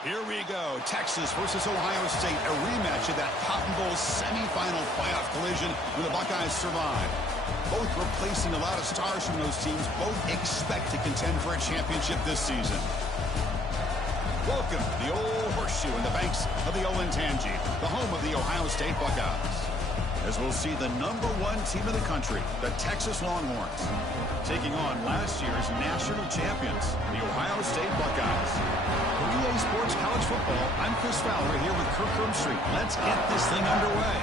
Here we go. Texas versus Ohio State, a rematch of that Cotton Bowl semifinal playoff collision when the Buckeyes survive. Both replacing a lot of stars from those teams. Both expect to contend for a championship this season. Welcome to the Old Horseshoe in the banks of the Olentangy, the home of the Ohio State Buckeyes. As we'll see the #1 team in the country, the Texas Longhorns, taking on last year's national champions, the Ohio State Buckeyes. For EA Sports College Football, I'm Chris Fowler here with Kirk Herbstreit. Let's get this thing underway.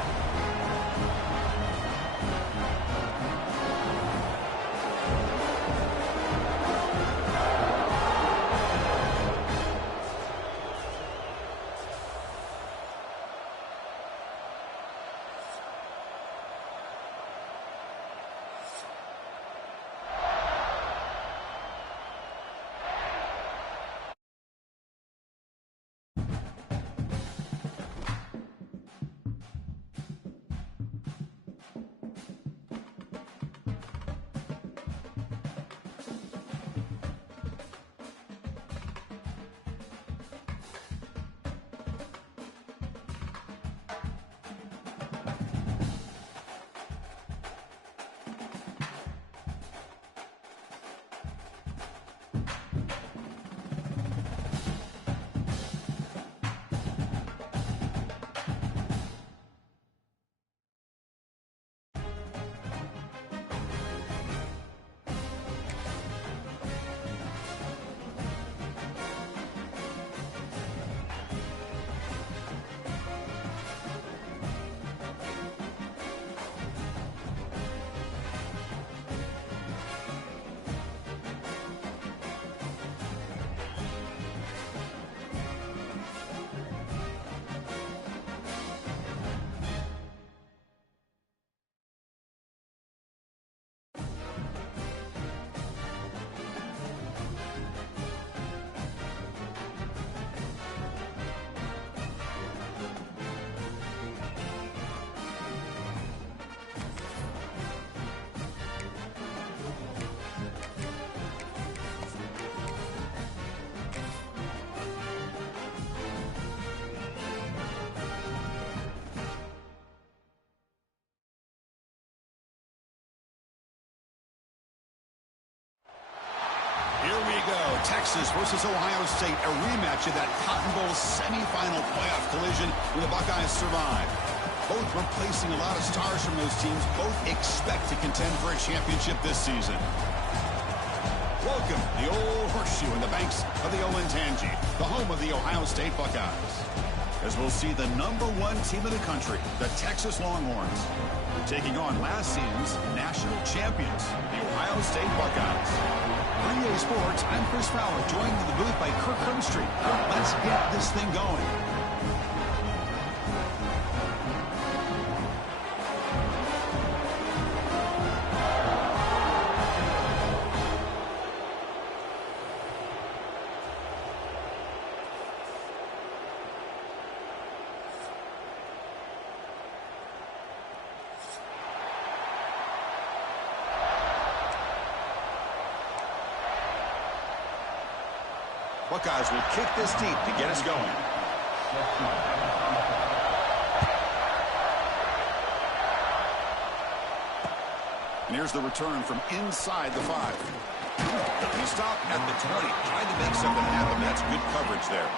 Here we go. Texas versus Ohio State, a rematch of that Cotton Bowl semifinal playoff collision when the Buckeyes survive. Both replacing a lot of stars from those teams. Both expect to contend for a championship this season. Welcome to the Old Horseshoe in the banks of the Olentangy, the home of the Ohio State Buckeyes. As we'll see the #1 team in the country, the Texas Longhorns, taking on last season's national champions, the Ohio State Buckeyes. For EA Sports, I'm Chris Fowler, joined in the booth by Kirk Herbstreit. Let's get this thing going. Buckeyes will kick this deep to get us going. And here's the return from inside the 5. He stopped at the 20, trying to make something happen. That's good coverage there.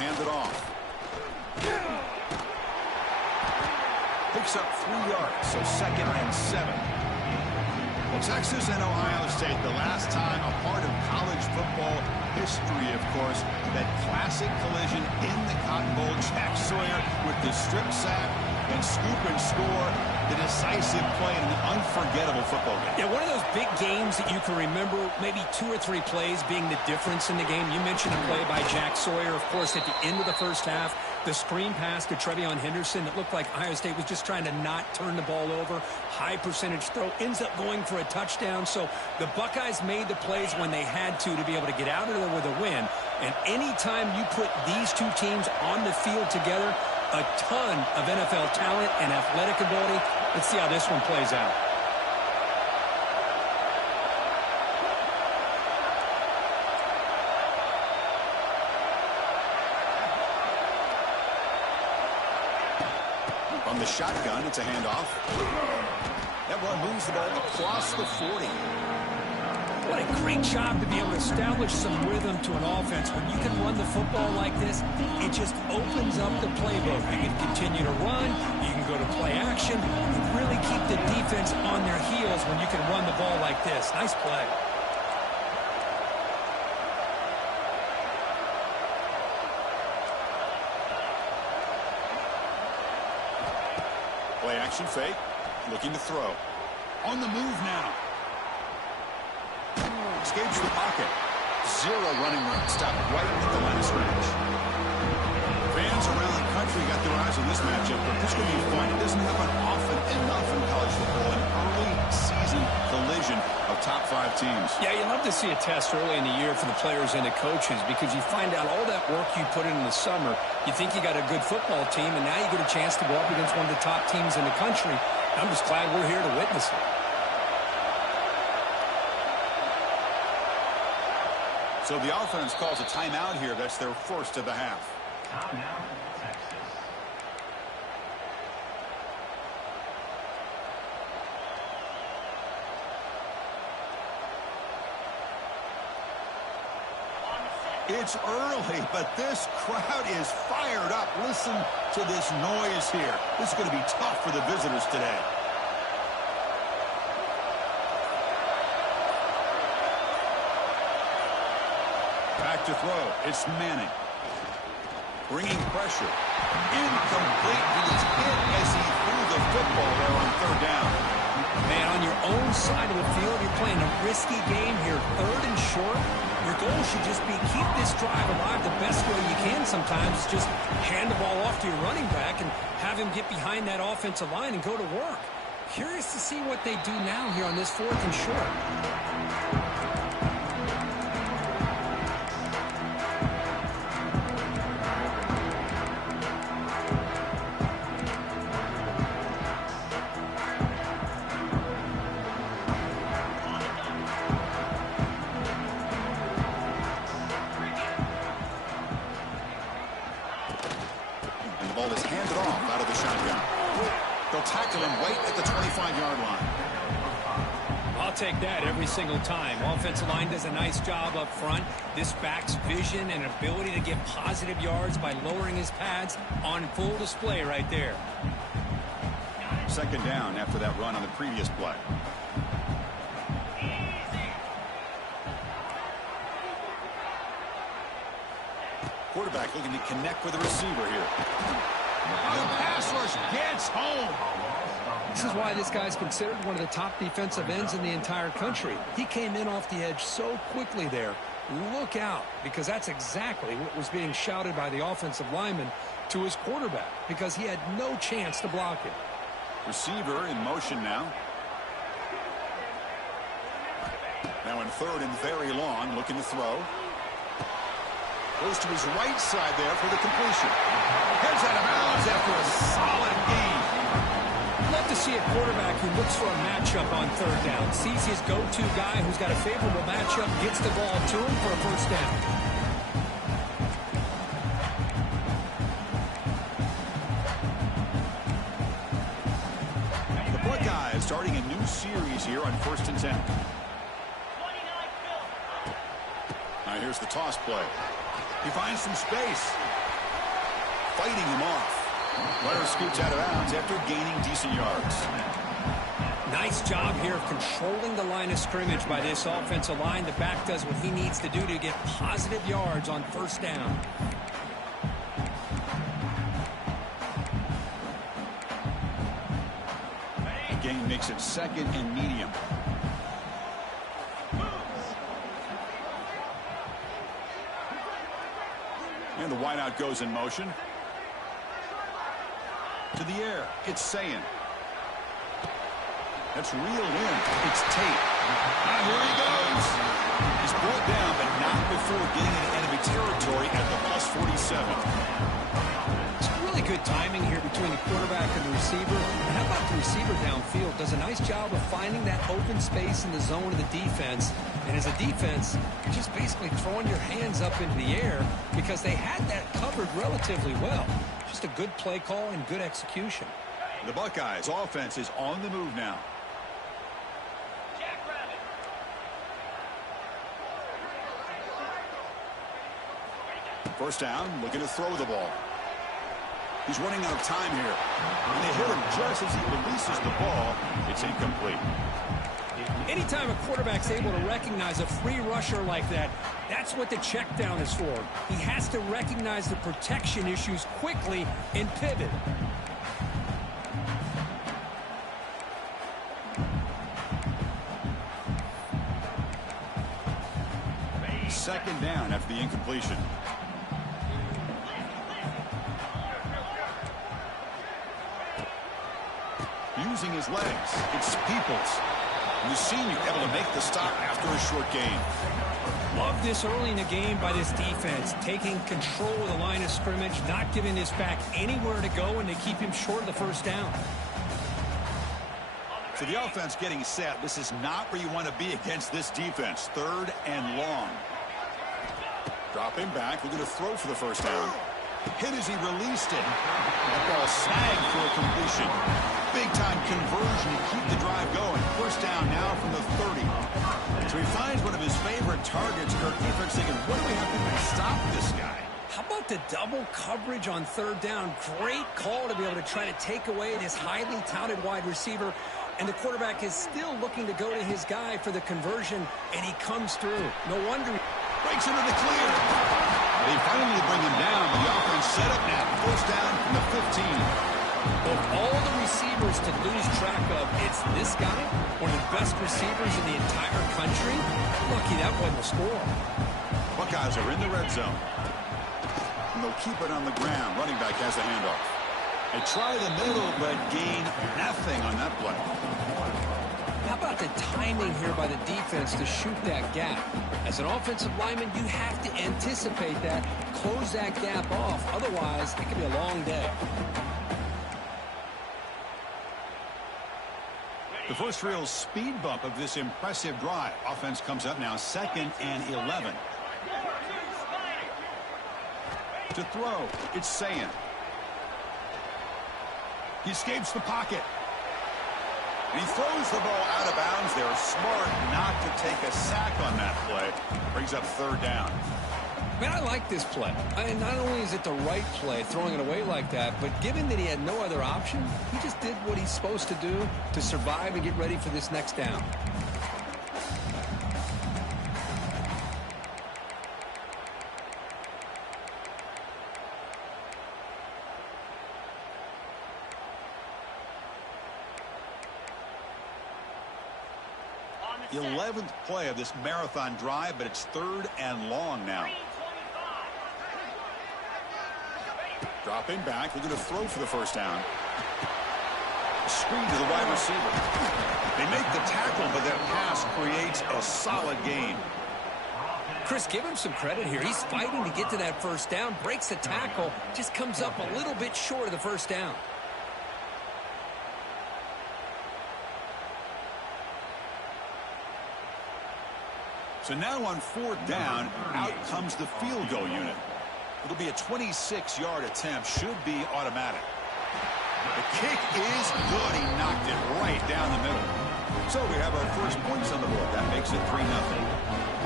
Hand it off. Picks up 3 yards, so 2nd and 7. Well, Texas and Ohio State, the last time a part of college football history, of course, that classic collision in the Cotton Bowl. Jack Sawyer with the strip sack and scoop and score, the decisive play in an unforgettable football game. Yeah, one of those big games that you can remember, maybe 2 or 3 plays being the difference in the game. You mentioned a play by Jack Sawyer, of course, at the end of the first half. The screen pass to Trevion Henderson that looked like Ohio State was just trying to not turn the ball over. High percentage throw ends up going for a touchdown. So the Buckeyes made the plays when they had to be able to get out of there with a win. And anytime you put these two teams on the field together, a ton of NFL talent and athletic ability. Let's see how this one plays out. From the shotgun, it's a handoff. That one moves the ball across the 40. What a great job to be able to establish some rhythm to an offense. When you can run the football like this, it just opens up the playbook. You can continue to run. You can go to play action. You really keep the defense on their heels when you can run the ball like this. Nice play. Play action fake. Looking to throw. On the move now. Escapes the pocket. Zero running room. Stopped right at the line of scrimmage. Fans around the country got their eyes on this matchup, but this is going to be fun. It doesn't happen often enough in college football. An early season collision of top 5 teams. Yeah, you love to see a test early in the year for the players and the coaches because you find out all that work you put in the summer. You think you got a good football team, and now you get a chance to go up against one of the top teams in the country. I'm just glad we're here to witness it. So the offense calls a timeout here. That's their first of the half. Timeout, Texas. It's early, but this crowd is fired up. Listen to this noise here. This is going to be tough for the visitors today. Back to throw. It's Manning. Bringing pressure. Incomplete. He was hit as he threw the football there on third down. Man, on your own side of the field, you're playing a risky game here. Third and short. Your goal should just be keep this drive alive the best way you can sometimes. Just hand the ball off to your running back and have him get behind that offensive line and go to work. Curious to see what they do now here on this 4th and short. Tackle him right at the 25-yard line. I'll take that every single time. Offensive line does a nice job up front. This back's vision and ability to get positive yards by lowering his pads on full display right there. Second down after that run on the previous play. Quarterback looking to connect with the receiver here. The pass rush gets home. This is why this guy's considered one of the top defensive ends in the entire country. He came in off the edge so quickly there. Look out, because that's exactly what was being shouted by the offensive lineman to his quarterback, because he had no chance to block it. Receiver in motion now. Now in third and very long, looking to throw. Goes to his right side there for the completion. Heads out of bounds after a solid gain. Love to see a quarterback who looks for a matchup on third down. Sees his go-to guy who's got a favorable matchup, gets the ball to him for a first down. The Buckeyes starting a new series here on 1st and 10. Now here's the toss play. He finds some space. Fighting him off. Runner scoots out of bounds after gaining decent yards. Nice job here of controlling the line of scrimmage by this offensive line. The back does what he needs to do to get positive yards on first down. The gain makes it 2nd and medium. And the wideout goes in motion. To the air. It's Sayin. That's reeled in. It's Tate. Now here he goes. He's brought down, but not before getting into enemy territory at the plus 47. It's really good timing here between the quarterback and the receiver. And how about the receiver downfield? Does a nice job of finding that open space in the zone of the defense. And as a defense, you're just basically throwing your hands up into the air because they had that covered relatively well. Just a good play call and good execution. The Buckeyes offense is on the move now. First down, looking to throw the ball. He's running out of time here. And they hit him just as he releases the ball. It's incomplete. Anytime a quarterback's able to recognize a free rusher like that, that's what the check down is for. He has to recognize the protection issues quickly and pivot. Second down after the incompletion. Using his legs, it's Peoples. The senior able to make the stop after a short gain. Love this early in the game by this defense, taking control of the line of scrimmage, not giving this back anywhere to go, and to keep him short of the first down. So the offense getting set. This is not where you want to be against this defense. Third and long. Dropping back, looking to throw for the first down. Hit as he released it. That ball snagged for a completion. Big-time conversion to keep the drive going. First down now from the 30. So he finds one of his favorite targets. Kirk defense thinking, what do we have to do to stop this guy? How about the double coverage on third down? Great call to be able to try to take away this highly touted wide receiver. And the quarterback is still looking to go to his guy for the conversion, and he comes through. No wonder he breaks into the clear. They finally bring him down. The offense set up now. First down from the 15. Of all the receivers to lose track of, it's this guy, one of the best receivers in the entire country. Lucky that wasn't a score. Buckeyes are in the red zone. And they'll keep it on the ground. Running back has the handoff. They try the middle, but gain nothing on that play. How about the timing here by the defense to shoot that gap? As an offensive lineman, you have to anticipate that, close that gap off. Otherwise, it could be a long day. The first real speed bump of this impressive drive. Offense comes up now, 2nd and 11. To throw, it's Sayin. He escapes the pocket. And he throws the ball out of bounds there. Smart not to take a sack on that play. Brings up third down. Man, I like this play. Not only is it the right play, throwing it away like that, but given that he had no other option, he just did what he's supposed to do to survive and get ready for this next down. The 11th play of this marathon drive, but it's 3rd and long now. Dropping back, we're going to throw for the first down. Screen to the wide receiver. They make the tackle, but that pass creates a solid gain. Chris, give him some credit here. He's fighting to get to that first down, breaks the tackle, just comes up a little bit short of the first down. So now on 4th down, out comes the field goal unit. It'll be a 26-yard attempt, should be automatic. The kick is good. He knocked it right down the middle. So we have our first points on the board. That makes it 3-0.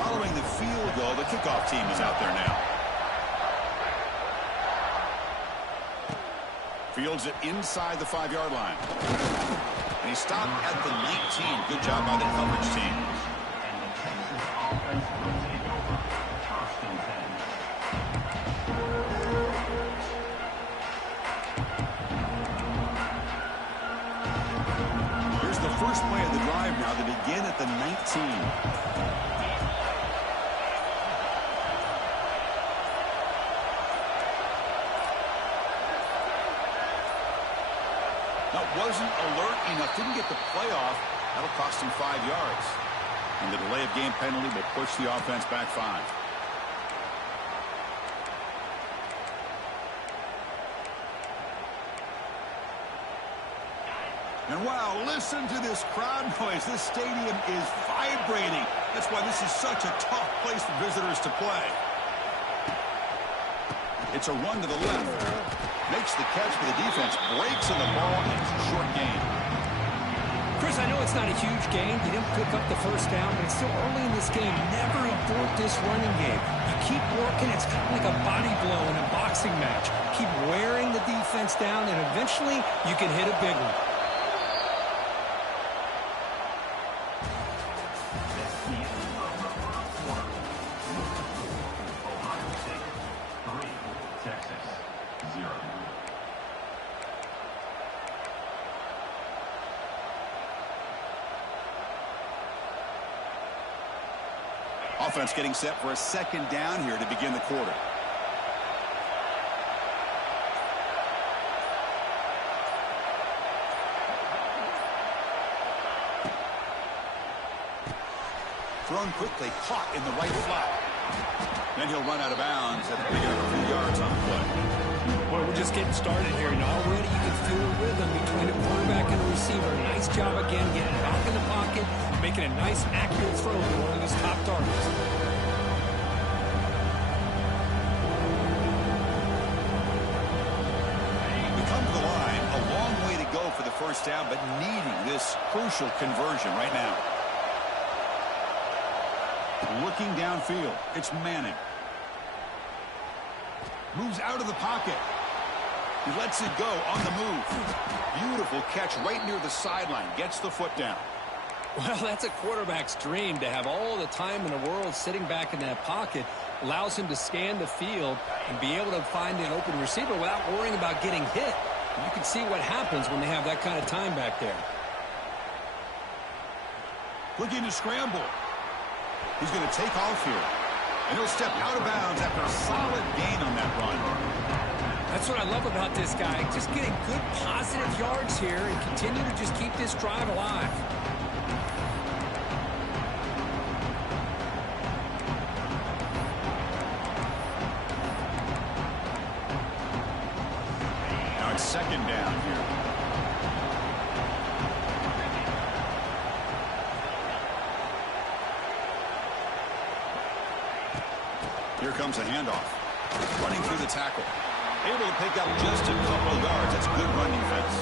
Following the field goal, the kickoff team is out there now. Fields it inside the 5-yard line. And he stopped at the 19. Good job by the coverage team. Here's the first play of the drive now to begin at the 19. That wasn't alert enough. Didn't get the play off. That'll cost him 5 yards. And the delay of game penalty will push the offense back 5. And wow, listen to this crowd noise. This stadium is vibrating. That's why this is such a tough place for visitors to play. It's a run to the left. Makes the catch for the defense. Breaks on the ball, and it's a short gain. Chris, I know it's not a huge gain. You didn't pick up the first down, but it's still early in this game. Never abort this running game. You keep working. It's kind of like a body blow in a boxing match. Keep wearing the defense down, and eventually you can hit a big one. Offense getting set for a second down here to begin the quarter. Thrown quickly, caught in the right flat. Then he'll run out of bounds at the beginning of a few yards on the play. Boy, we're just getting started here, and already you can feel a rhythm between the quarterback and the receiver. Nice job again getting back in the pocket, making a nice, accurate throw to one of his top targets. We come to the line, a long way to go for the first down, but needing this crucial conversion right now. Looking downfield, it's Manning. Moves out of the pocket. He lets it go on the move. Beautiful catch right near the sideline. Gets the foot down. Well, that's a quarterback's dream, to have all the time in the world sitting back in that pocket. Allows him to scan the field and be able to find an open receiver without worrying about getting hit. You can see what happens when they have that kind of time back there. Looking to scramble. He's going to take off here. And he'll step out of bounds after a solid gain on that run. That's what I love about this guy. Just getting good positive yards here and continue to just keep this drive alive. Now it's second down here. Here comes a handoff. Running through the tackle. Able to pick up just a couple of yards. That's good run defense.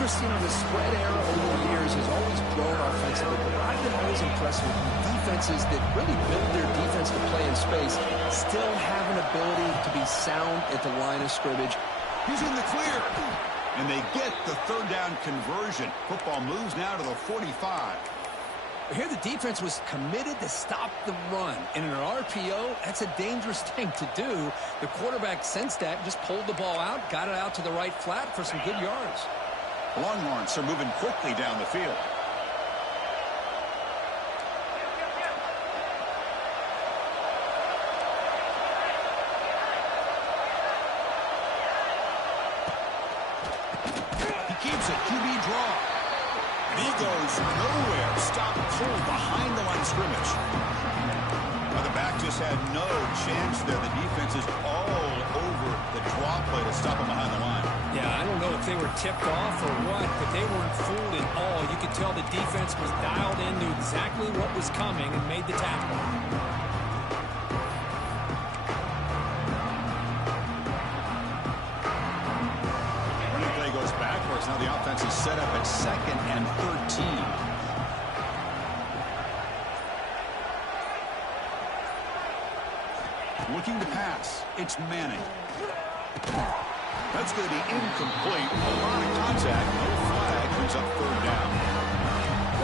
Chris, the spread era over the years has always grown offensively, but I've been always impressed with defenses that really build their defense to play in space, still have an ability to be sound at the line of scrimmage. He's in the clear. And they get the third down conversion. Football moves now to the 45. Here the defense was committed to stop the run. And in an RPO, that's a dangerous thing to do. The quarterback sensed that, just pulled the ball out, got it out to the right flat for some good yards. Longhorns are moving quickly down the field. He keeps it, QB draw. And he goes nowhere. Stop pulled behind the line of scrimmage. Now the back just had no chance there. The defense is all over the draw play to stop him behind the line. Yeah, I don't know if they were tipped off or what, but they weren't fooled at all. You could tell the defense was dialed in, knew exactly what was coming, and made the tackle. Running play goes backwards. Now the offense is set up at 2nd and 13. Looking to pass. It's Manning. That's going to be incomplete. A lot of contact. No flag. Brings up third down.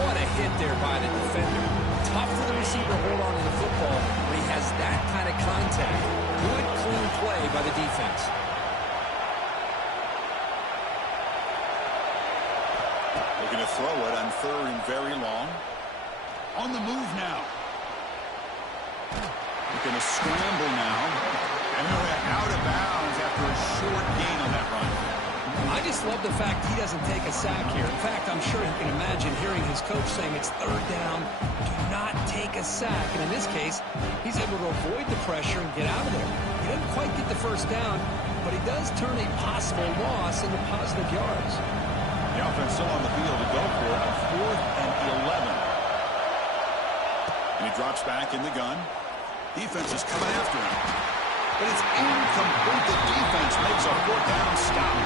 What a hit there by the defender. Tough for the receiver to hold on to the football when he has that kind of contact. Good, clean play by the defense. Looking to throw it on third and very long. On the move now. Looking to scramble now. And they're out of bounds after a short gain on that run. I just love the fact he doesn't take a sack here. In fact, I'm sure you can imagine hearing his coach saying it's third down, do not take a sack. And in this case, he's able to avoid the pressure and get out of there. He didn't quite get the first down, but he does turn a possible loss into positive yards. The offense still on the field to go for a 4th and 11. And he drops back in the gun. Defense is coming after him. But it's incomplete. The defense makes a 4th down stop.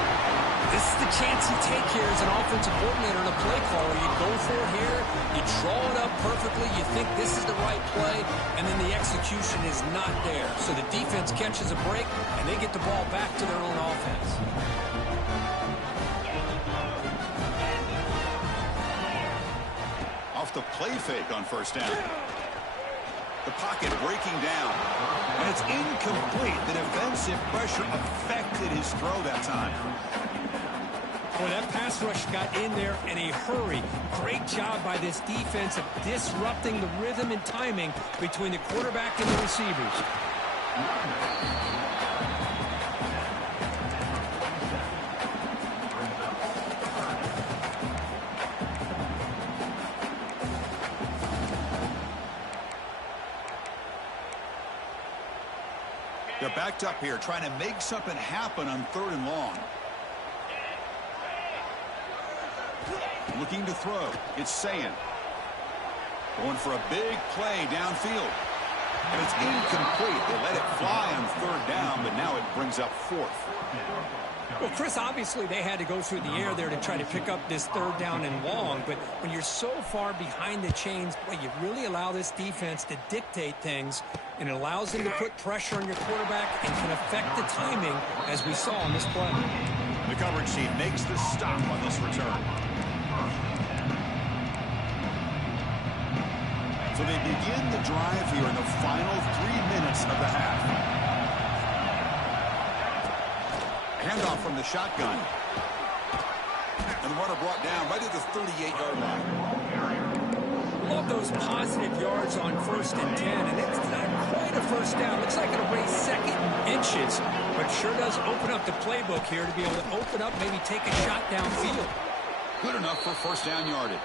This is the chance you take here as an offensive coordinator and a play caller. You go for it here, you draw it up perfectly, you think this is the right play, and then the execution is not there. So the defense catches a break, and they get the ball back to their own offense. Off the play fake on first down. The pocket breaking down. And it's incomplete. The defensive pressure affected his throw that time. Boy, that pass rush got in there in a hurry. Great job by this defense of disrupting the rhythm and timing between the quarterback and the receivers. They're backed up here, trying to make something happen on 3rd and long. Looking to throw. It's Sayin. Going for a big play downfield. And it's incomplete. They let it fly on 3rd down, but now it brings up 4th. Well, Chris, obviously they had to go through the air there to try to pick up this 3rd down and long, but when you're so far behind the chains, boy, you really allow this defense to dictate things, and it allows them to put pressure on your quarterback and can affect the timing, as we saw on this play. The coverage team makes the stop on this return. So they begin the drive here in the final 3 minutes of the half. Handoff from the shotgun. And the runner brought down right at the 38-yard line. Love those positive yards on 1st and 10, and it's not quite a first down. Looks like it'll raise 2nd inches, but sure does open up the playbook here to be able to open up, maybe take a shot downfield. Good enough for 1st down yardage.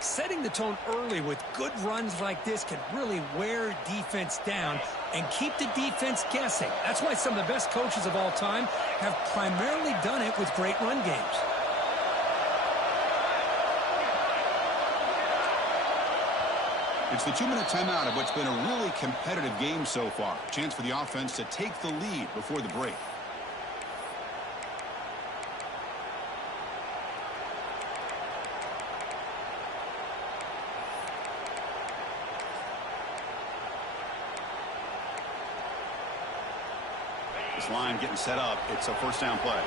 Setting the tone early with good runs like this can really wear defense down and keep the defense guessing. That's why some of the best coaches of all time have primarily done it with great run games. It's the 2-minute timeout of what's been a really competitive game so far. Chance for the offense to take the lead before the break. This line getting set up. It's a 1st down play.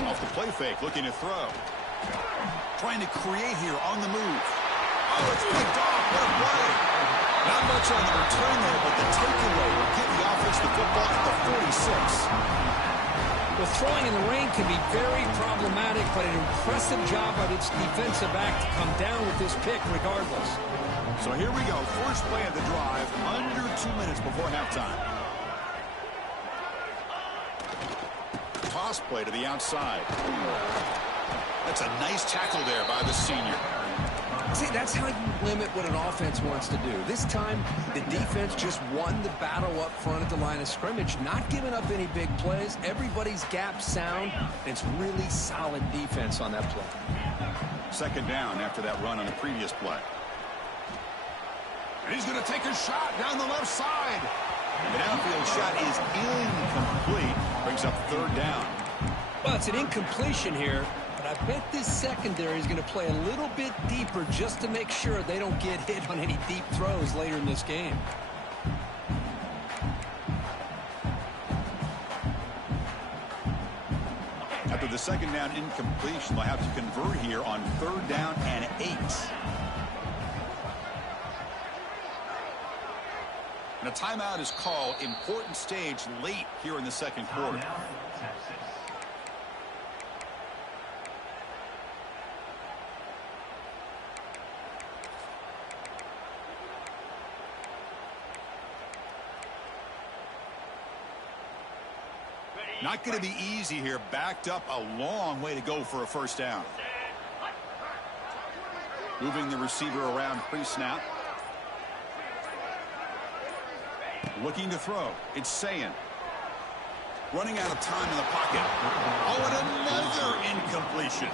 Off the play fake, looking to throw. Trying to create here on the move. Oh, it's picked off. What a play. Not much on the return there, but the takeaway will get the offense the football at the 46. Well, throwing in the rain can be very problematic, but an impressive job by this defensive back to come down with this pick regardless. So here we go. First play of the drive, under 2 minutes before halftime. Toss play to the outside. That's a nice tackle there by the senior. See, that's how you limit what an offense wants to do. This time, the defense just won the battle up front at the line of scrimmage, not giving up any big plays. Everybody's gap sound. It's really solid defense on that play. 2nd down after that run on the previous play. And he's going to take a shot down the left side. The downfield shot is incomplete. Brings up 3rd down. Well, it's an incompletion here, but I bet this secondary is going to play a little bit deeper just to make sure they don't get hit on any deep throws later in this game. After the 2nd down incompletion, they'll have to convert here on 3rd down and 8. And a timeout is called. Important stage late here in the 2nd quarter. Texas. Not going to be easy here. Backed up a long way to go for a first down. Moving the receiver around pre-snap. Looking to throw. It's Sayin. Running out of time in the pocket. Oh, and another incompletion.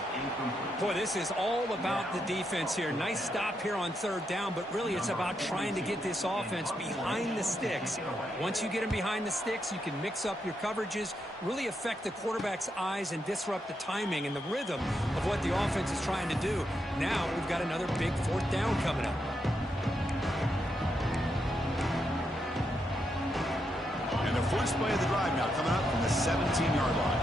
Boy, this is all about the defense here. Nice stop here on third down, but really it's about trying to get this offense behind the sticks. Once you get them behind the sticks, you can mix up your coverages, really affect the quarterback's eyes and disrupt the timing and the rhythm of what the offense is trying to do. Now we've got another big fourth down coming up. And the first play of the drive now coming up from the 17-yard line.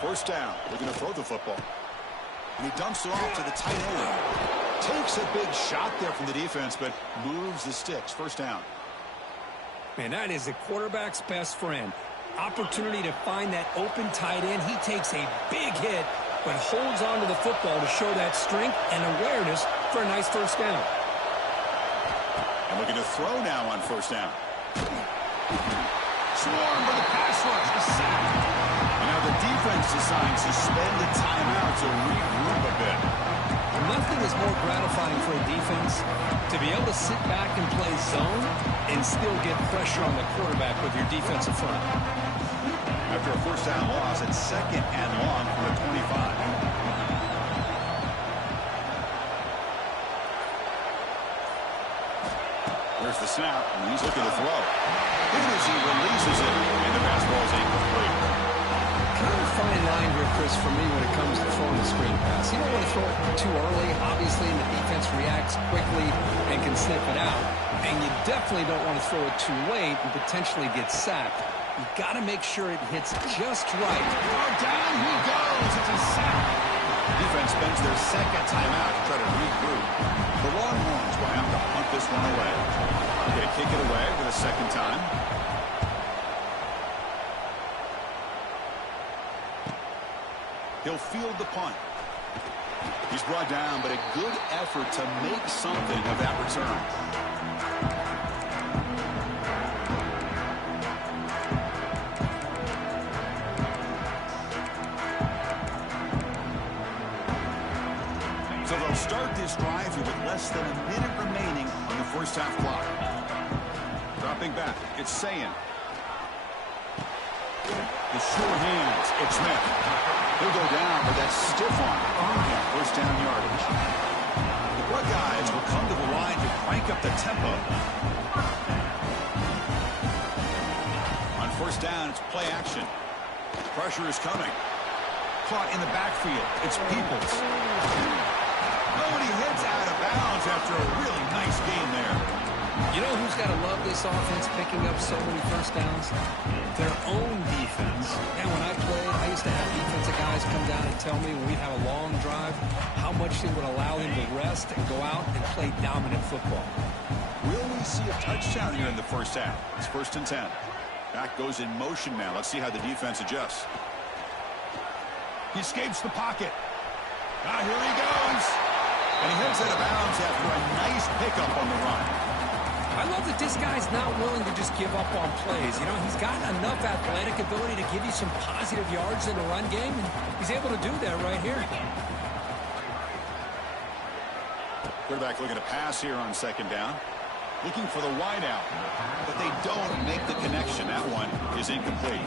First down. We're going to throw the football. And he dumps it off to the tight end. Takes a big shot there from the defense, but moves the sticks. First down. Man, that is the quarterback's best friend. Opportunity to find that open tight end. He takes a big hit, but holds on to the football to show that strength and awareness for a nice first down. And looking to throw now on first down. Swarm for the pass rush. A sack. And now the defense decides to spend the timeout to regroup a bit. Nothing is more gratifying for a defense to be able to sit back and play zone and still get pressure on the quarterback with your defensive front. After a first down loss, it's second and long from the 25. There's the snap, and he's looking to throw. And as he releases it, and the fastball is incomplete. Kind of a fine line here, Chris, for me when it comes to throwing the screen pass. You don't want to throw it too early, obviously, and the defense reacts quickly and can sniff it out. And you definitely don't want to throw it too late and potentially get sacked. You got to make sure it hits just right. Oh, down he goes. It's a sack. Defense spends their second timeout to try to regroup. The Longhorns will have to punt this one away. They're going to kick it away for the second time. He'll field the punt. He's brought down, but a good effort to make something of that return. So they'll start this drive here with less than a minute remaining on the first half clock. Dropping back, it's Sayin. The sure hands, it's Smith. He'll go down with that stiff arm. First down yardage. The Buckeyes will come to the line to crank up the tempo. On first down, it's play action. Pressure is coming. Caught in the backfield. It's Peoples. Nobody heads out of bounds after a really nice game there. You know who's got to love this offense picking up so many first downs? Their own defense. And when I played, I used to have defensive guys come down and tell me when we'd have a long drive how much they would allow them to rest and go out and play dominant football. Will we see a touchdown here in the first half? It's 1st and 10. Back goes in motion now. Let's see how the defense adjusts. He escapes the pocket. Now here he goes. And he heads out of bounds after a nice pickup on the run. I love that this guy's not willing to just give up on plays. You know, he's got enough athletic ability to give you some positive yards in the run game, and he's able to do that right here. Quarterback looking to pass here on second down. Looking for the wide out, but they don't make the connection. That one is incomplete.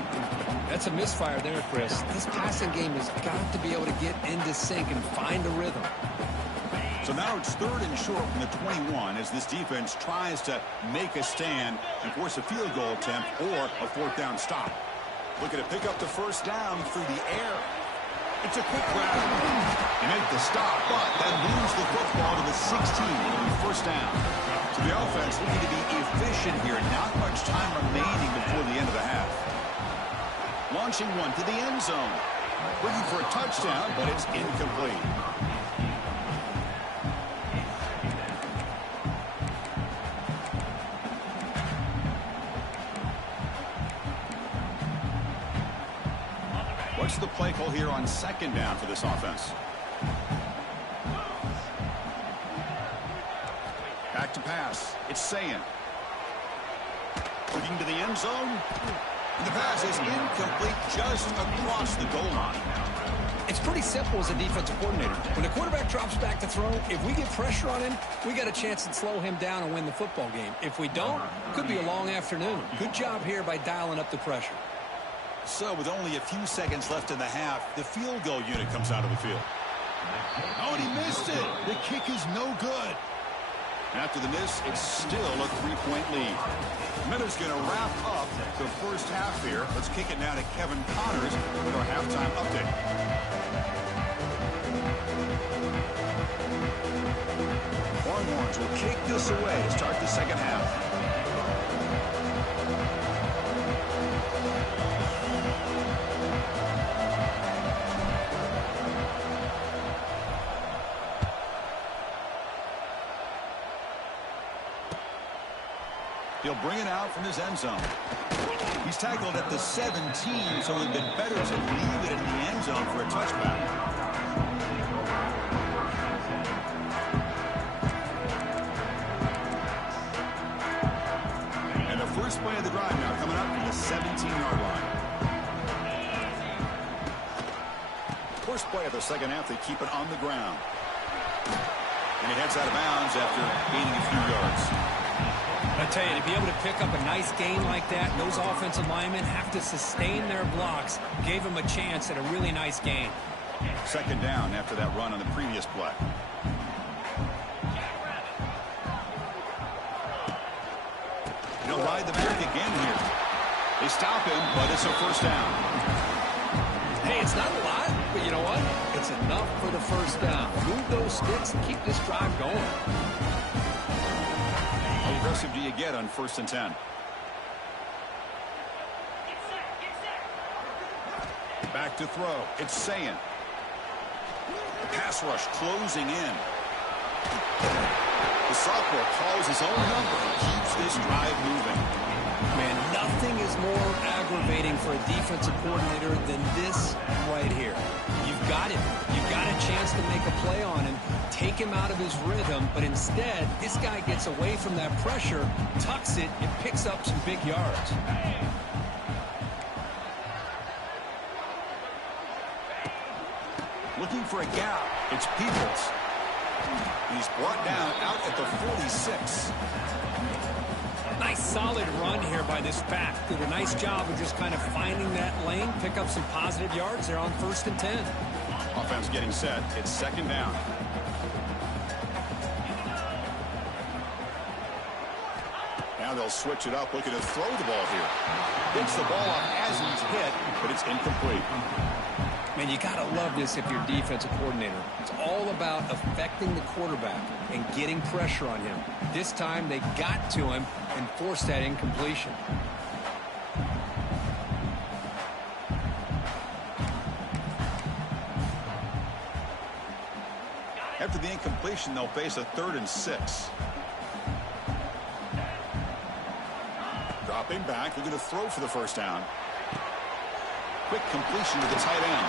That's a misfire there, Chris. This passing game has got to be able to get into sync and find a rhythm. So now it's 3rd and short from the 21 as this defense tries to make a stand and force a field goal attempt or a 4th down stop. Looking to pick up the first down through the air. It's a quick grab. They make the stop, but then lose the football to the 16. It'll be first down. So the offense looking to be efficient here. Not much time remaining before the end of the half. Launching one to the end zone. Looking for a touchdown, but it's incomplete. What's the play call here on second down for this offense? Back to pass. It's Sayin. Looking to the end zone. And the pass is incomplete just across the goal line. It's pretty simple as a defensive coordinator. When the quarterback drops back to throw, if we get pressure on him, we got a chance to slow him down and win the football game. If we don't, it could be a long afternoon. Good job here by dialing up the pressure. So with only a few seconds left in the half, the field goal unit comes out of the field. Oh, and he missed it. The kick is no good. After the miss, it's still a 3-point lead. Miller's going to wrap up the first half here. Let's kick it now to Kevin Connors with our halftime update. Longhorns will kick this away to start the second half. He'll bring it out from his end zone. He's tackled at the 17, so it would have been better to leave it in the end zone for a touchback. And the first play of the drive now coming up from the 17-yard line. First play of the second half, they keep it on the ground. And he heads out of bounds after gaining a few yards. I tell you, to be able to pick up a nice gain like that, those offensive linemen have to sustain their blocks. Gave him a chance at a really nice gain. Second down after that run on the previous play. He'll ride the break again here. They stop him, but it's a first down. Hey, it's not a lot, but you know what? It's enough for the first down. Move those sticks and keep this drive going. How aggressive do you get on 1st and 10? Back to throw. It's Sayin. Pass rush closing in. The sophomore calls his own number and keeps this drive moving. Man, nothing is more aggravating for a defensive coordinator than this right here. You've got him. You've got a chance to make a play on him, take him out of his rhythm, but instead, this guy gets away from that pressure, tucks it, and picks up some big yards. Looking for a gap. It's Peoples. He's brought down out at the 46. Nice solid run here by this back. Did a nice job of just kind of finding that lane, pick up some positive yards there on 1st and 10. Offense getting set. It's second down. Now they'll switch it up, looking to throw the ball here. Gets the ball up as he's hit, but it's incomplete. Man, you got to love this if you're defensive coordinator. It's all about affecting the quarterback and getting pressure on him. This time they got to him and forced that incompletion. After the incompletion, they'll face a 3rd and 6. Dropping back, looking to throw for the first down. Quick completion to the tight end.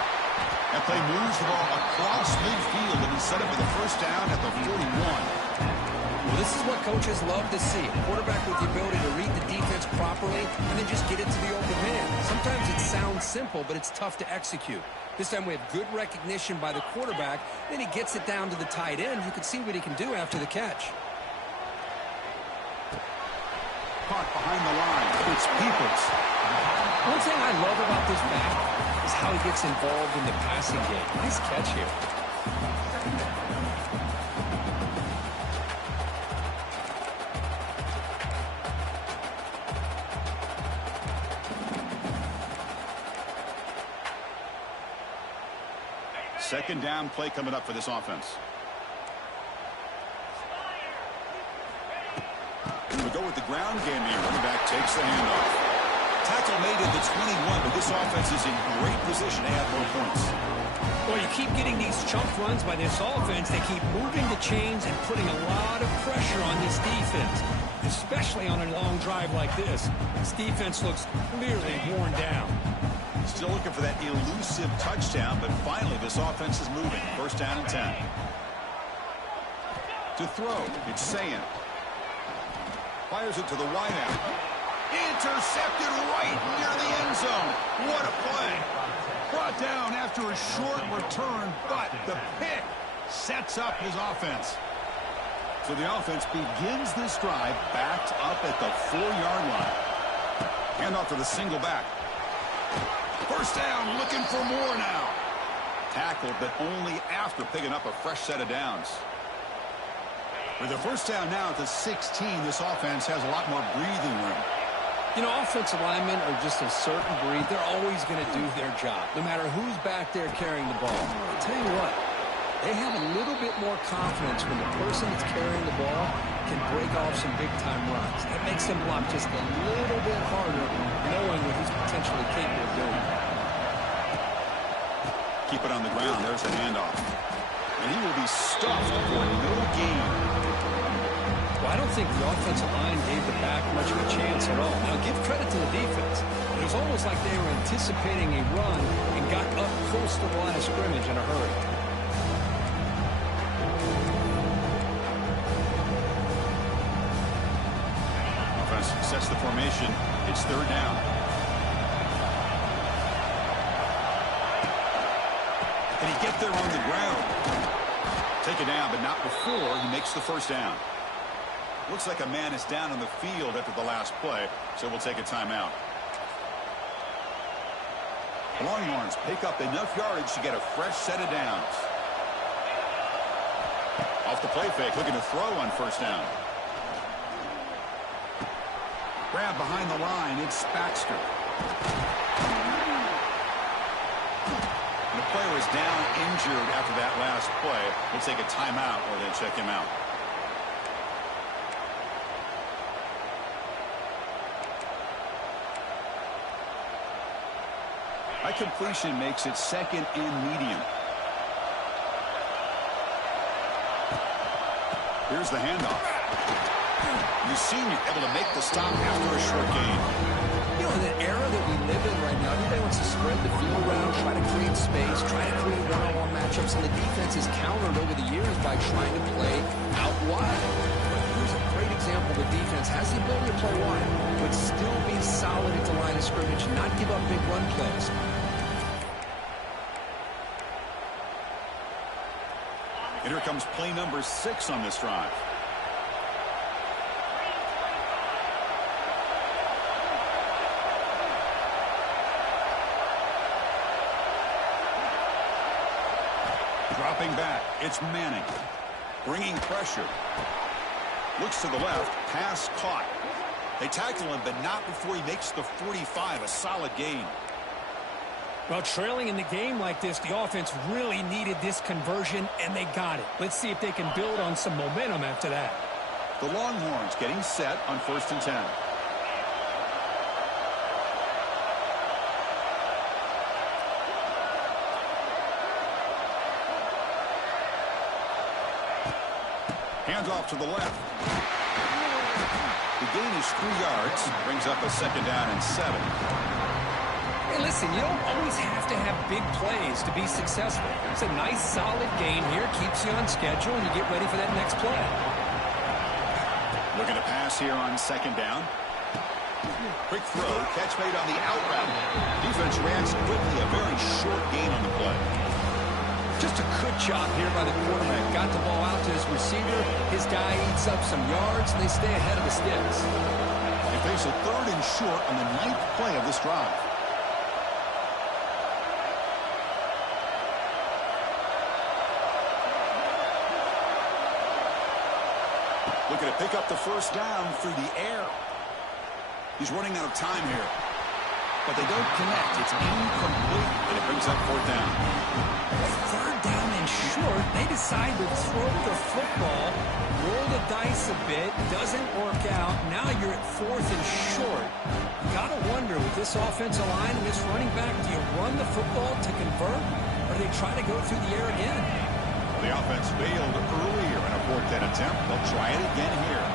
That play moves the ball across midfield and he's set up for the first down at the 41. Well, this is what coaches love to see. A quarterback with the ability to read the defense properly and then just get it to the open man. Sometimes it sounds simple, but it's tough to execute. This time we have good recognition by the quarterback. Then he gets it down to the tight end. You can see what he can do after the catch. Caught behind the line. It's Peoples. One thing I love about this back is how he gets involved in the passing game. Nice catch here. Second down play coming up for this offense. We go with the ground game here. Running back takes the handoff. Tackle made at the 21, but this offense is in great position to add more points. Well, you keep getting these chunk runs by this offense. They keep moving the chains and putting a lot of pressure on this defense, especially on a long drive like this. This defense looks clearly worn down. Still looking for that elusive touchdown, but finally this offense is moving. First down and 10. To throw, it's Sayin. Fires it to the wideout. Intercepted right near the end zone. What a play. Brought down after a short return, but the pick sets up his offense. So the offense begins this drive backed up at the 4-yard line. Handoff to the single back. First down, looking for more now. Tackled, but only after picking up a fresh set of downs. With a first down now at the 16, this offense has a lot more breathing room. You know, offensive linemen are just a certain breed. They're always going to do their job, no matter who's back there carrying the ball. I'll tell you what, they have a little bit more confidence when the person that's carrying the ball can break off some big-time runs. That makes them block just a little bit harder, knowing what he's potentially capable of doing. Keep it on the ground. There's the handoff. And he will be stuffed for no gain. Well, I don't think the offensive line gave the back much of a chance at all. Now, give credit to the defense. It was almost like they were anticipating a run and got up close to the line of scrimmage in a hurry. Offense sets the formation. It's third down. Can he get there on the ground? Take it down, but not before he makes the first down. Looks like a man is down on the field after the last play, so we'll take a timeout. The Longhorns pick up enough yardage to get a fresh set of downs. Off the play fake, looking to throw on first down. Grab behind the line, it's Baxter. And the player is down injured after that last play. We'll take a timeout or they check him out. That completion makes it second and medium. Here's the handoff. The senior able to make the stop after a short gain. You know, in the era that we live in right now, everybody wants to spread the field around, try to create space, try to create one-on-one matchups, and the defense is countered over the years by trying to play out wide. But here's a great example. The defense has the ability to play wide, but still be solid at the line of scrimmage, not give up big run plays. And here comes play number 6 on this drive. Dropping back, it's Manning. Bringing pressure. Looks to the left, pass caught. They tackle him, but not before he makes the 45, a solid gain. Well, trailing in the game like this, the offense really needed this conversion, and they got it. Let's see if they can build on some momentum after that. The Longhorns getting set on 1st and 10. Hands off to the left. The gain is 3 yards. Brings up a second down and 7. Hey, listen, you don't always have to have big plays to be successful. It's a nice, solid gain here. Keeps you on schedule, and you get ready for that next play. Looking to pass here on second down. Quick throw. Catch made on the out route. Defense reacts quickly. A very short gain on the play. Just a good job here by the quarterback. Got the ball out to his receiver. His guy eats up some yards, and they stay ahead of the sticks. They face a 3rd and short on the 9th play of this drive. Looking to pick up the first down through the air. He's running out of time here. But they don't connect. It's incomplete, and it brings up 4th down. 3rd down and short. They decide to throw the football, roll the dice a bit. Doesn't work out. Now you're at 4th and short. Got to wonder, with this offensive line and this running back, do you run the football to convert, or do they try to go through the air again? The offense failed earlier in a 4th down attempt. They'll try it again here.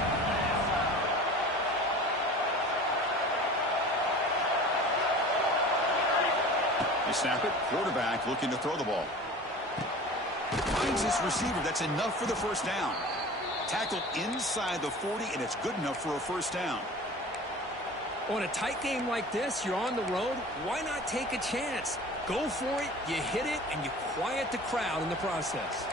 They snap it. Quarterback looking to throw the ball. Finds his receiver. That's enough for the first down. Tackled inside the 40, and it's good enough for a first down. On a tight game like this, you're on the road, why not take a chance? Go for it, you hit it, and you quiet the crowd in the process.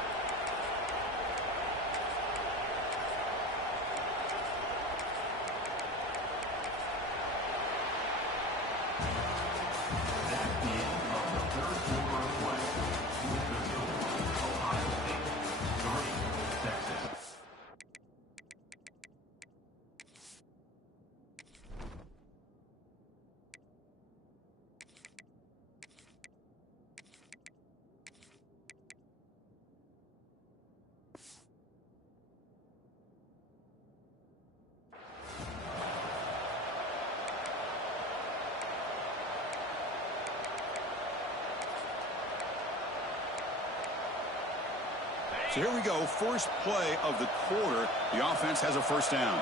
So here we go, first play of the quarter. The offense has a first down.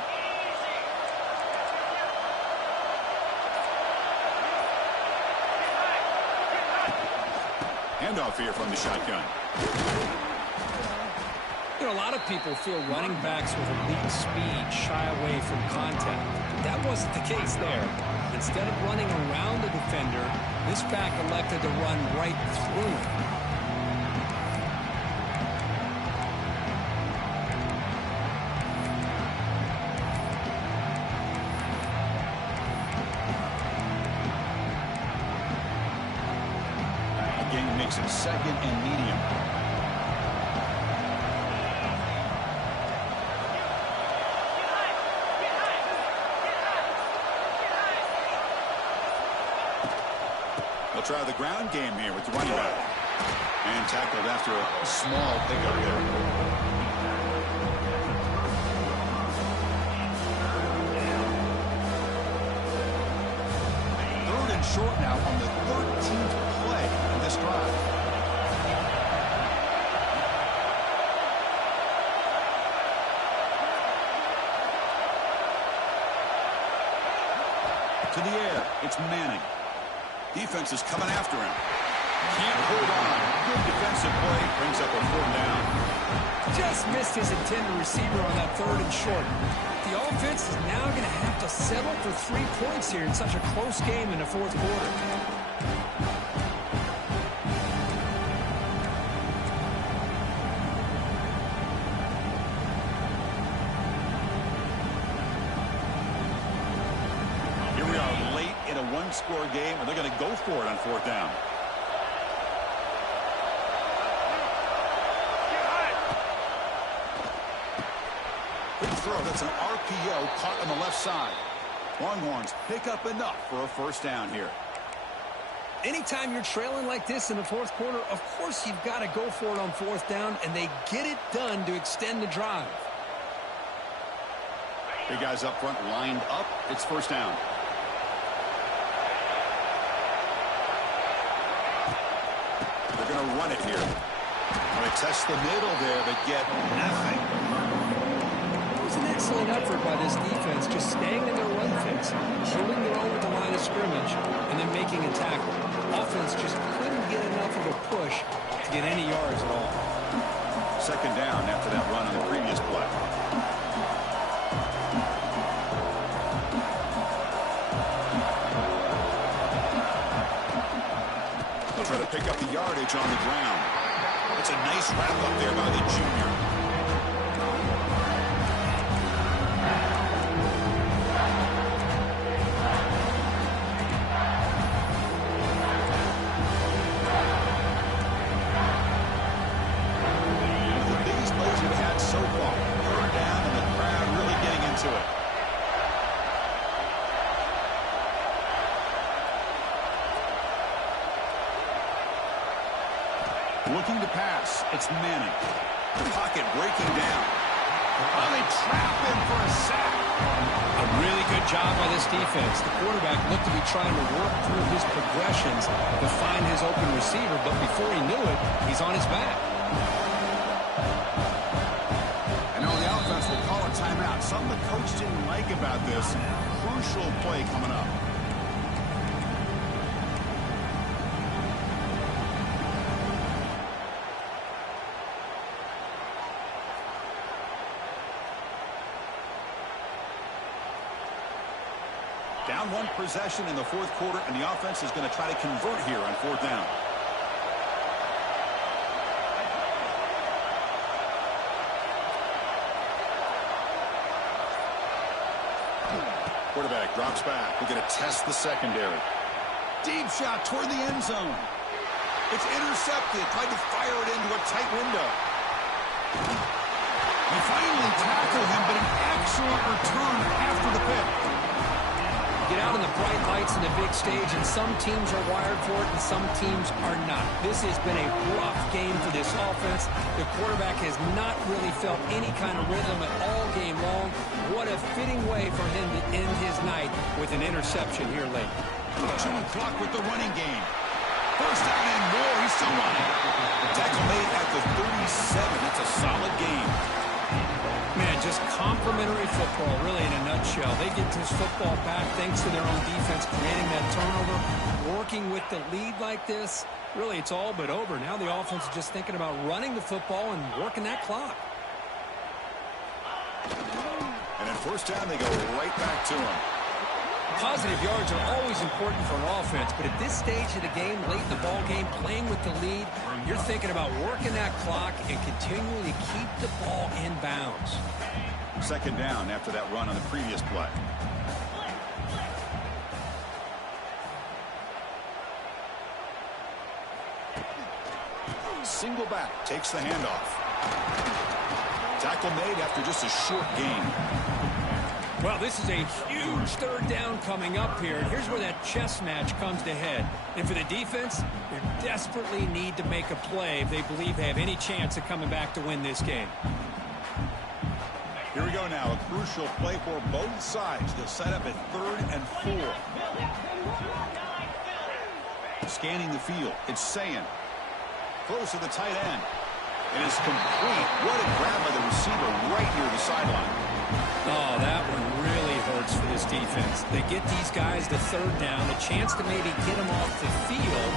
Handoff here from the shotgun. You know, a lot of people feel running backs with elite speed shy away from contact. That wasn't the case there. Instead of running around the defender, this back elected to run right through him. Makes it second and medium. They'll try the ground game here with the running back. And tackled after a small pickup there. Third and short now on the 13th play of this drive. To the air, it's Manning. Defense is coming after him. Can't hold on. Good defensive play. Brings up a fourth down. Just missed his intended receiver on that third and short. The offense is now going to have to settle for 3 points here in such a close game in the fourth quarter. One-score game, and they're going to go for it on fourth down. Good throw. That's an RPO caught on the left side. Longhorns pick up enough for a first down here. Anytime you're trailing like this in the fourth quarter, of course you've got to go for it on fourth down, and they get it done to extend the drive. Big guys up front lined up. It's first down. They're going to run it here. They test the middle there, but get nothing. It was an excellent effort by this defense, just staying in their run fence, holding their own at the line of scrimmage, and then making a tackle. Offense just couldn't get enough of a push to get any yards at all. Second down after that run on the previous play. Try to pick up the yardage on the ground. It's a nice wrap up there by the junior. The biggest plays we've had so far. Third down and the crowd really getting into it. Looking to pass. It's Manning. The pocket breaking down. Oh, they trap him for a sack. A really good job by this defense. The quarterback looked to be trying to work through his progressions to find his open receiver, but before he knew it, he's on his back. And now the offense will call a timeout. Something the coach didn't like about this. Crucial play coming up. Down one possession in the fourth quarter, and the offense is going to try to convert here on fourth down. Quarterback drops back. We're going to test the secondary. Deep shot toward the end zone. It's intercepted. Tried to fire it into a tight window. They finally tackle him, but an excellent return after the pick. Get out in the bright lights in the big stage, and some teams are wired for it and some teams are not. This has been a rough game for this offense. The quarterback has not really felt any kind of rhythm at all game long. What a fitting way for him to end his night with an interception here late. Chewing clock with the running game. First down and more. He's still running. The tackle made at the 37. It's a solid game. Man, just complimentary football, really, in a nutshell. They get this football back thanks to their own defense, creating that turnover, working with the lead like this. Really, it's all but over. Now the offense is just thinking about running the football and working that clock. And at first down, they go right back to him. Positive yards are always important for an offense, but at this stage of the game, late in the ball game, playing with the lead, you're thinking about working that clock and continuing to keep the ball in bounds. Second down after that run on the previous play. Single back, takes the handoff. Tackle made after just a short gain. Well, this is a huge third down coming up here. And here's where that chess match comes to head. And for the defense, they desperately need to make a play if they believe they have any chance of coming back to win this game. Here we go now. A crucial play for both sides. They'll set up at 3rd and 4. Scanning the field. It's Sayin. Close to the tight end. It is complete. What a grab by the receiver right near the sideline. Oh, that one really hurts for this defense. They get these guys to third down, a chance to maybe get them off the field,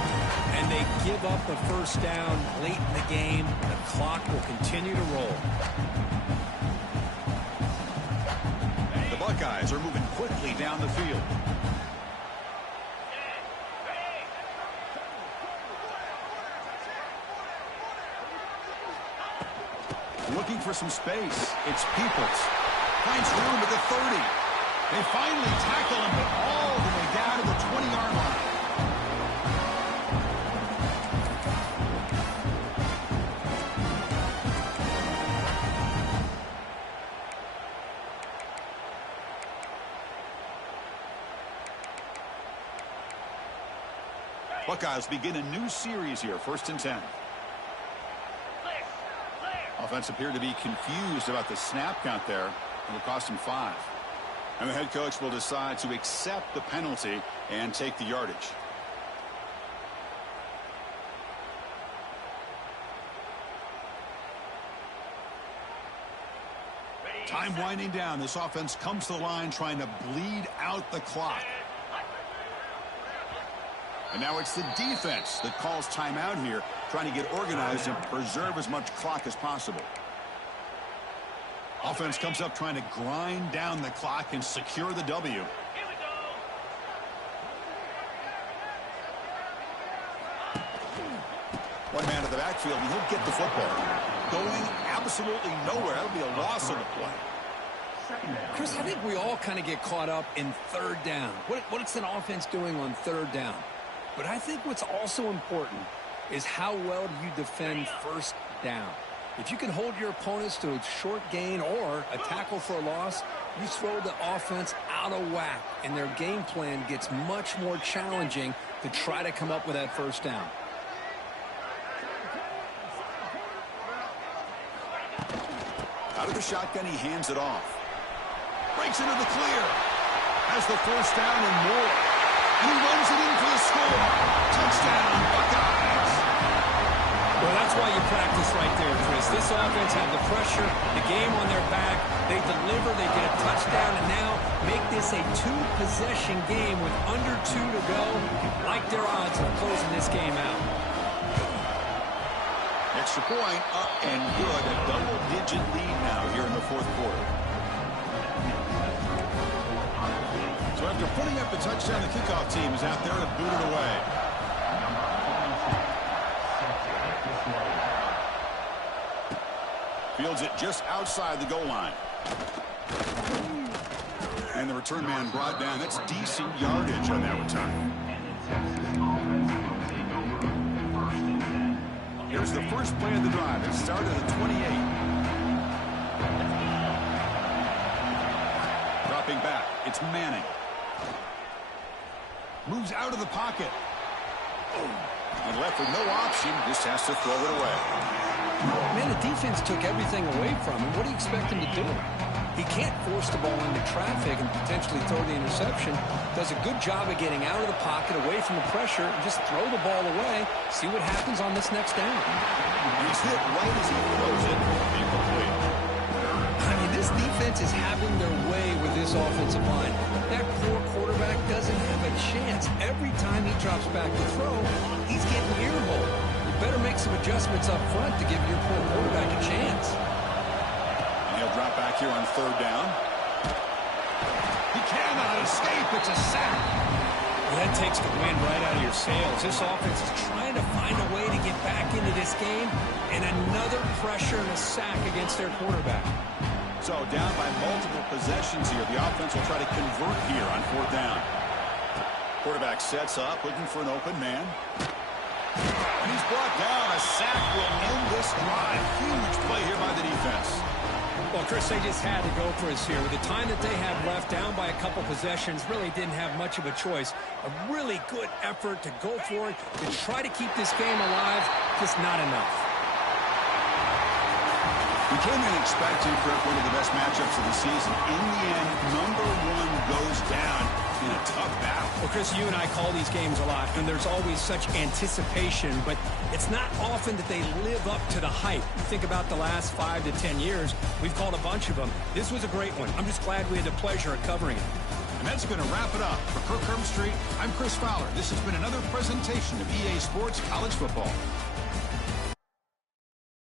and they give up the first down late in the game. The clock will continue to roll. The Buckeyes are moving quickly down the field. Looking for some space. It's Peoples. Finds room at the 30. They finally tackle him, but all the way down to the 20-yard line. Buckeyes begin a new series here, 1st and 10. Offense appeared to be confused about the snap count there. It will cost him 5. And the head coach will decide to accept the penalty and take the yardage. Time winding down. This offense comes to the line trying to bleed out the clock. And now it's the defense that calls timeout here, trying to get organized and preserve as much clock as possible. Offense comes up trying to grind down the clock and secure the W. One man at the backfield, and he'll get the football. Going absolutely nowhere. That'll be a loss of the play. Chris, I think we all kind of get caught up in third down. What's an offense doing on third down? But I think what's also important is how well do you defend first down. If you can hold your opponents to a short gain or a tackle for a loss, you throw the offense out of whack, and their game plan gets much more challenging to try to come up with that first down. Out of the shotgun, he hands it off. Breaks into the clear. Has the first down and more. And he runs it in for the score. Touchdown, Buckeyes. Well, that's why you practice right there, Chris. This offense had the pressure, the game on their back. They deliver, they get a touchdown, and now make this a 2-possession game with under 2 to go. Like their odds of closing this game out. Extra point, up and good. A double-digit lead now here in the fourth quarter. So So after putting up the touchdown, the kickoff team is out there to boot it away. Fields it just outside the goal line. And the return man brought down. That's decent yardage on that return. Here's the first play of the drive. It started at the 28. Dropping back. It's Manning. Moves out of the pocket. And left with no option. Just has to throw it away. Man, the defense took everything away from him. What do you expect him to do? He can't force the ball into traffic and potentially throw the interception. Does a good job of getting out of the pocket, away from the pressure, and just throw the ball away. See what happens on this next down. He's hit right as he throws it. Incomplete. I mean, this defense is having their way with this offensive line. That poor quarterback doesn't have a chance. Every time he drops back to throw, he's getting earholed. You better make some adjustments up front to give your poor quarterback a chance. He'll drop back here on third down. He cannot escape. It's a sack. Well, that takes the wind right out of your sails. This offense is trying to find a way to get back into this game, and another pressure and a sack against their quarterback. So down by multiple possessions here. The offense will try to convert here on fourth down. Quarterback sets up, looking for an open man. And he's brought down. A sack will end this drive. Huge play here by the defense. Well, Chris, they just had to go for us here. With the time that they had left, down by a couple possessions, really didn't have much of a choice. A really good effort to go for it, to try to keep this game alive, just not enough. We came in expecting for one of the best matchups of the season. In the end, number one goes down in a tough battle. Well, Chris, you and I call these games a lot, and there's always such anticipation, but it's not often that they live up to the hype. You think about the last 5 to 10 years, we've called a bunch of them. This was a great one. I'm just glad we had the pleasure of covering it. And that's going to wrap it up. For Kirk Herbstreit, I'm Chris Fowler. This has been another presentation of EA Sports College Football.